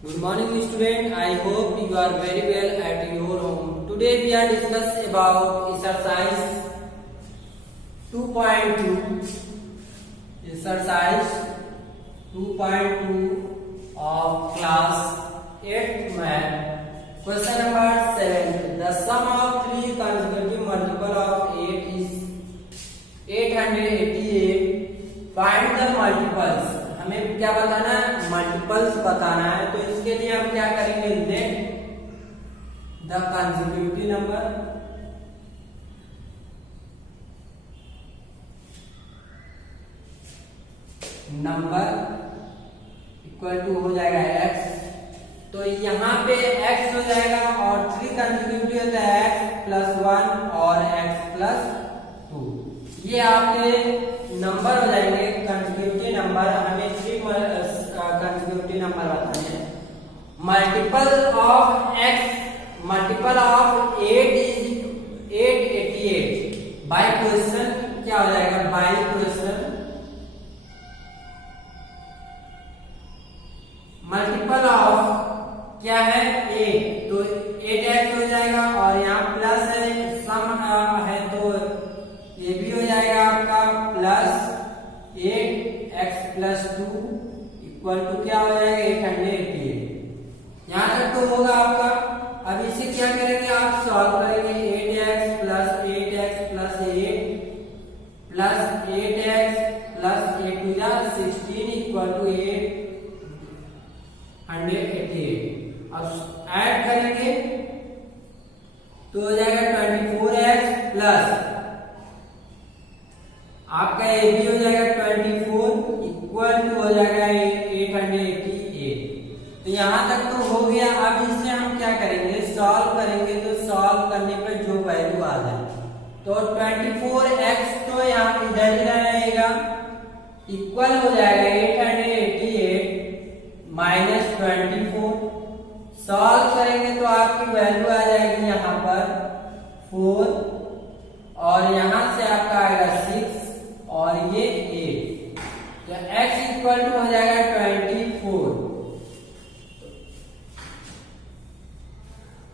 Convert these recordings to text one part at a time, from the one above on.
Good morning student. I hope you are very well at your home. Today we are discuss about exercise 2.2. Exercise 2.2 of class 8 math. Question number 7. The sum of three consecutive multiple of 8 is 888. Find the multiples. हमें क्या बताना है? Multiples बताना है। तो इसके लिए हम क्या करेंगे? Let the consecutive number equal to हो जाएगा x। तो यहाँ पे x हो जाएगा और थ्री कंसेक्यूटिव होता है x प्लस 1 और x प्लस 2। ये आपके नंबर हो जाएंगे कंसेक्यूटिव नंबर। हमें थ्री कंसेक्यूटिव नंबर बताने हैं। Multiple of x, multiple of 8 is 888। By question क्या हो जाएगा? बाय क्वेश्चन मल्टीपल ऑफ क्या है? 8, तो 8x हो जाएगा और यहाँ प्लस है, सम है तो ये भी हो जाएगा आपका plus 8x plus 2 equal to क्या हो जाएगा? 888। यहाँ तक तो होगा आपका। अब इसे क्या करेंगे? आप सॉल्व करेंगे। 8x plus 8x plus 8 plus 8x plus 8 two जा 16 इक्वल टू 888। अब ऐड करेंगे तो हो जाएगा 24x प्लस आपका ये भी हो जाएगा 24 इक्वल टू हो जाएगा 888। तो यहाँ तक तो हो गया। अब इससे हम क्या करेंगे? सॉल्व करेंगे। तो सॉल्व करने पर जो वैल्यू आ जाए तो 24x तो यहाँ इधर ही रहेगा, इक्वल हो जाएगा 888 माइनस 24। सॉल्व करेंगे तो आपकी वैल्यू आ जाएगी यहाँ पर 4 और यहाँ से आपका आएगा 6 और ये 8। तो x इक्वल टू हो जाएगा 24।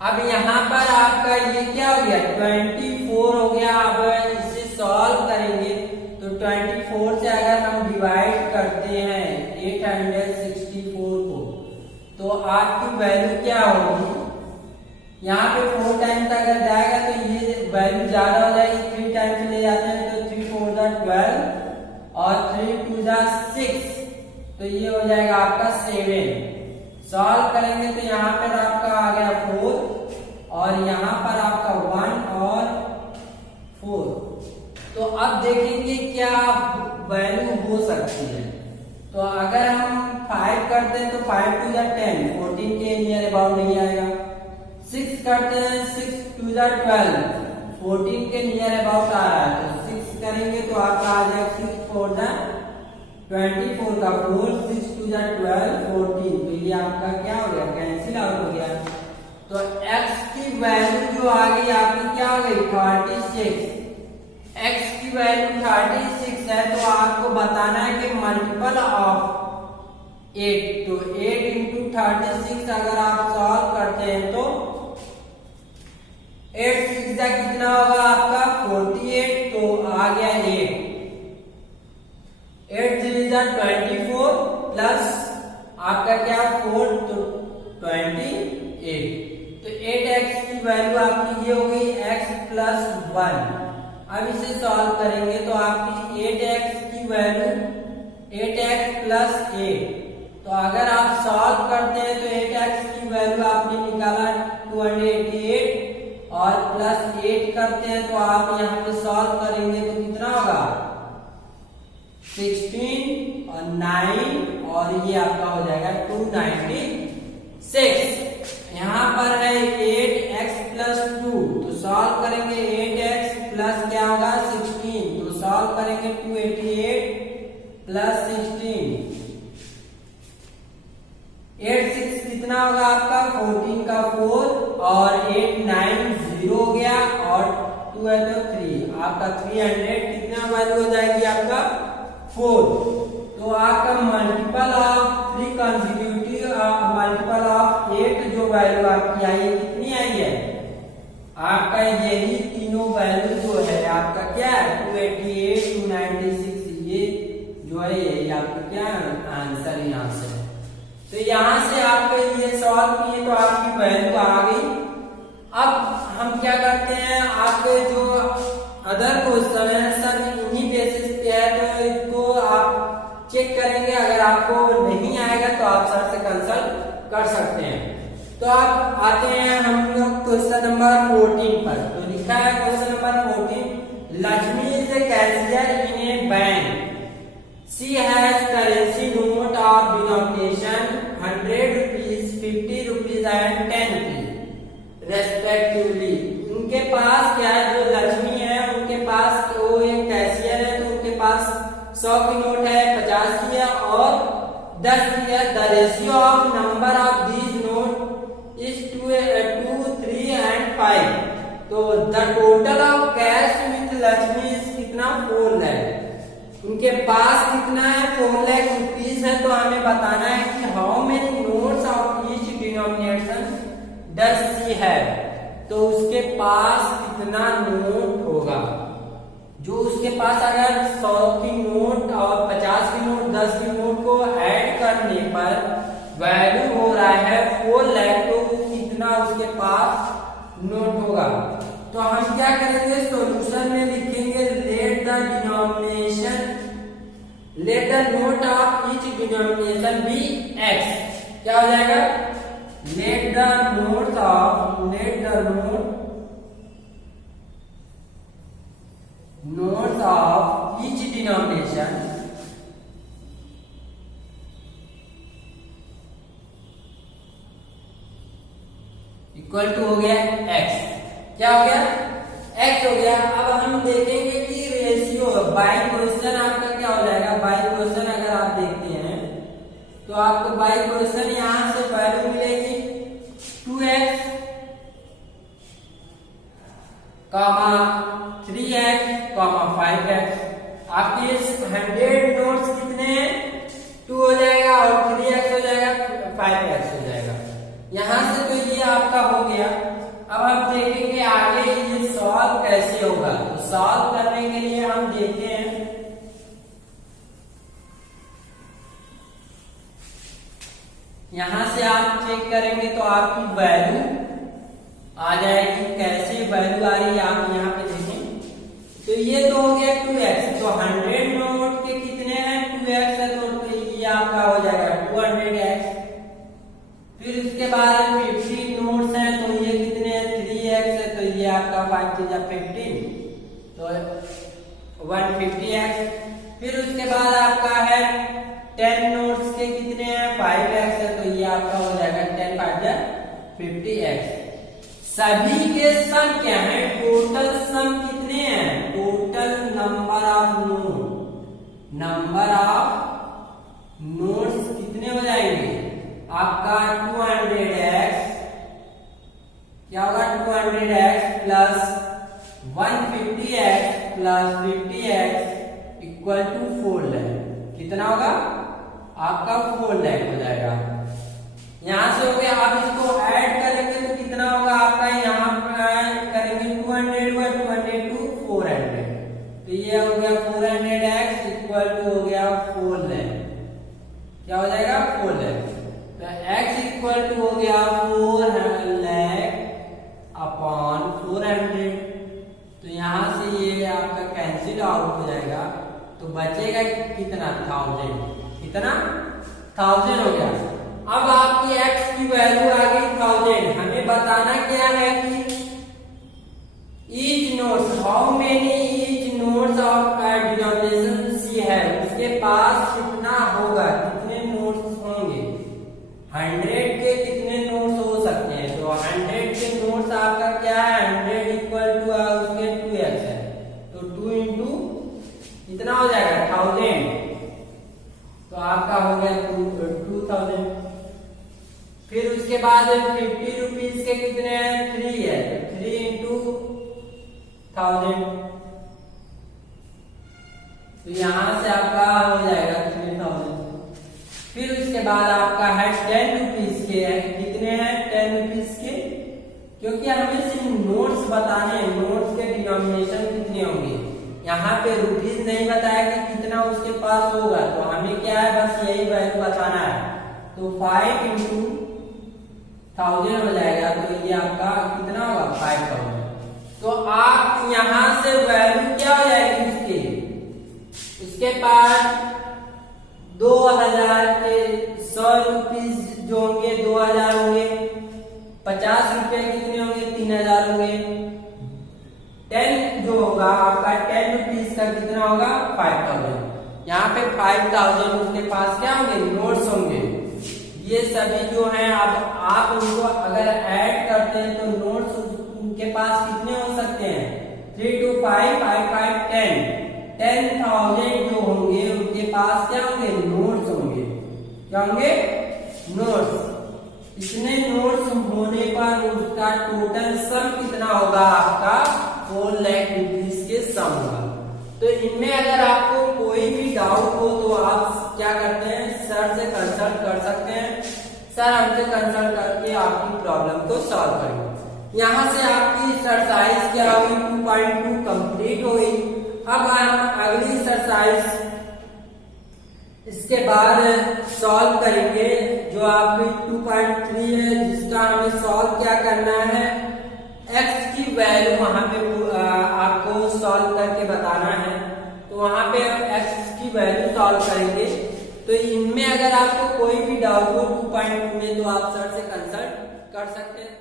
अब यहाँ पर आपका ये क्या हो गया? 24 हो गया। अब इसे सॉल्व करेंगे तो 24 से अगर हम डिवाइड करते हैं 864 को तो आपकी वैल्यू क्या होगी? यहाँ पे 4 टाइम्स अगर जाएगा तो ये वैल्यू ज्यादा हो जाएगी। 3 टाइम्स ले जाते हैं तो 3 4 जा 12 और 3 2 जा 6, तो ये हो जाएगा आपका 7। सॉल्व करेंगे तो यहाँ पर आपका आ गया 4 और यहाँ पर आपका 1 और 4। तो अब देखेंगे क्या वैल्यू हो सकती है। तो अगर हम 5 करते हैं तो 5 2 जा 10, 14 के नियर अबाउट नहीं आएगा। 6 करते हैं 6 2 जा 12, 14 के नियर अबाउट आ रहा है। तो 6 करेंगे तो आपका आ जाएगा 6 4 जा 24 का 4, 6 2 जा 12, 14। तो ये आपका क्या हो गया? कैंसिल आउट हो गया। तो x की वैल्यू जो आ गई आपकी क्या हो गई? 36। x की वैल्यू 36 है तो आपको बताना है कि मल्टीपल ऑफ 8। तो 8 इंटू 36 अगर आप सॉल्व करते हैं तो 8 6 जा कितना होगा आपका? 48। तो आ गया 8। 8 3 जा 24 प्लस आपका क्या 4 तो 28। तो 8x की वैल्यू आपकी ये हो गई x प्लस 1। अब इसे सॉल्व करेंगे तो आपकी 8x की वैल्यू 8x प्लस 8। तो अगर आप सॉल्व करते हैं तो 8x की वैल्यू आपने निकाला 288 और प्लस 8 करते हैं तो आप यहाँ पे सॉल्व करेंगे तो कितना होगा? 16 और 9 और ये आपका हो जाएगा 296। यहाँ पर है 8x प्लस 2, तो सॉल्व करेंगे 8x प्लस क्या होगा? 16। तो सॉल्व करेंगे 288 प्लस 16, 8 6 कितना होगा आपका? 14 का 4 और 8 9 0 हो गया और 2 है तो 3। आपका 300 कितना वैल्यू हो जाएगी आपका? 4। तो आपका मल्टीपल ऑफ 3 कंसेक्यूटिव मल्टीपल आपकी आई है, कितनी आई है आपका, यही तीनों वैल्यू जो है आपका क्या है 288, 296, ये जो है यही आपका क्या आंसर यहाँ से है। तो यहाँ से आपको ये सॉल्व किए तो आपकी वैल्यू आ गई। अब हम क्या करते हैं, आपके जो अदर क्वेश्चन है सर इन्हीं बेसिस पे है, तो इसको आप चेक करेंगे, अगर आपको नहीं आएगा तो आप सर से कंसल्ट कर सकते हैं। तो आप आते हैं हम लोग क्वेश्चन नंबर 14 पर। तो लिखा है question number 14, Lakshmi is a cashier in A bank, she has currency note of denomination 100 rupees, 50 rupees and 10 rupees respectively. उनके पास क्या है, जो लक्ष्मी है उनके पास, वो एक कैशियर है तो उनके पास 100 की नोट है, 50 की है और 10 की है। The ratio of number of these note is 2, 3 and 5। तो the total of cash with Lakshmi is कितना 4 लाख। उनके पास कितना है 4 लाख रुपीज है। तो हमें बताना है कि how many notes of each denomination does she have. तो उसके पास कितना नोट होगा, जो उसके पास अगर 100 की नोट और 50 की नोट 10 की नोट को ऐड करने पर वैल्यू हो रहा है 4 लाख, तो कितना उसके पास नोट होगा। तो हम क्या करेंगे, सॉल्यूशन में लिखेंगे let the denomination, let the note of each denomination be X. क्या हो जाएगा, let the note of each denomination equal to हो गया x। क्या हो गया, x हो गया। अब हम देखेंगे कि रेशियो बाई क्वेश्चन आपका क्या हो जाएगा। बाई क्वेश्चन अगर आप देखते हैं तो आपको बाई क्वेश्चन यहां से वैल्यू मिलेगी 2x, 3x, 5x। आपके 100 नोट्स कितने हैं, 2 हो जाएगा और 3x हो जाएगा, 5x हो जाएगा। यहां से तो ये आपका हो गया। अब हम देखेंगे आगे ये सॉल्व कैसे होगा। तो सॉल्व करने के लिए हम देखते हैं, यहां से आप चेक करेंगे तो आपकी वैल्यू आ जाएगी। कैसे वैल्यू आ रही है आप यहाँ पे देखें। तो ये तो हो गया 2x। तो 100 नोट के कितने हैं 2x है, तो ये आपका हो जाएगा 200x। फिर उसके बाद 50 नोट्स हैं तो ये कितने हैं 3x है, तो ये आपका 5 3 15, तो 150x। फिर उसके बाद आपका है 10 नोट्स के कितने हैं 5x है, तो ये आपका हो जाएगा 10 5 50x। सभी के सम क्या है, टोटल सम कितने हैं, टोटल नंबर ऑफ नोट्स कितने हो जाएंगे आपका 200x। क्या होगा 200x plus 150x plus 50x equal to 4 lakh. कितना होगा आपका 4 लाख हो जाएगा। यहां से हो गया। आप इसको ऐड करेंगे तो कितना होगा आपका, यहाँ करेंगे 200 व 200 400, तो ये हो गया 400x इक्वल टू हो गया 4 लाख। क्या हो जाएगा 4 लाख। तो x इक्वल टू हो गया 4 लाख अपॉन 400। तो यहां से ये आपका कैंसिल आउट हो जाएगा, तो बचेगा कितना 1000। कितना 1000 हो गया। अब आपकी x की वैल्यू आ गई 1000। हमें बताना क्या है कि each notes, how many each notes of denomination C है, उसके पास कितना होगा, कितने नोट्स होंगे। 100 के कितने नोट्स हो सकते हैं, तो 100 के नोट्स आपका क्या है 100 इक्वल टू उसके 2x है, तो 2 इंटू कितना हो जाएगा 1000, तो आपका हो गया 2000। फिर उसके बाद 50 रुपीज के कितने हैं 3 है, तो 3 इंटू 1000, तो यहां से आपका हो जाएगा 3000। फिर उसके बाद आपका है 10 रुपीज के है, कितने हैं 10 रुपीज के क्योंकि हमें सिर्फ नोट्स बताने हैं, नोट्स के डिनोमिनेशन कितने होंगे। यहाँ पे रुपीज नहीं बताया कि कितना उसके पास होगा, तो हमें क्या है बस यही वैल्यू बताना है। तो 5 इंटू 1000 हो जाएगा, तो ये आपका कितना होगा 5000। तो आप यहाँ से वैल्यू क्या हो जाएगी उसके पास 2000 के 100 रुपीज जो होंगे 2000 होंगे, 50 रुपए कितने होंगे 3000 होंगे, 10 जो होगा आपका 10 रुपीज का कितना होगा 5000। यहाँ पे 5000 उसके पास क्या होंगे नोट्स होंगे। ये सभी जो हैं अब आप उनको अगर ऐड करते हैं तो नोट्स उनके पास कितने हो सकते हैं 3 2 5 5 5 10 10,000 जो होंगे उनके पास क्या होंगे नोट्स होंगे। क्या होंगे नोट्स। इतने नोट्स होने पर उसका टोटल सम कितना होगा आपका 4 लाख रुपीज के सम होगा। तो इनमें अगर आपको कोई भी डाउट हो तो आप क्या करते हैं सर से कंसल्ट कर सकते हैं। सर हमसे कंसल्ट करके आपकी प्रॉब्लम को सॉल्व करेंगे। यहाँ से आपकी एक्सरसाइज क्या हुई 2.2 कंप्लीट हुई। अब हम अगली एक्सरसाइज इसके बाद सॉल्व करेंगे जो आपकी 2.3 है, जिसका हमें सॉल्व क्या करना है x की वैल्यू वहां पे आपको सॉल्व करके बताना है। तो वहां पे x की वैल्यू सॉल्व करेंगे। तो इनमें अगर आपको कोई भी डाउट हो 2.2 में तो आप सर से कंसल्ट कर सकते हैं।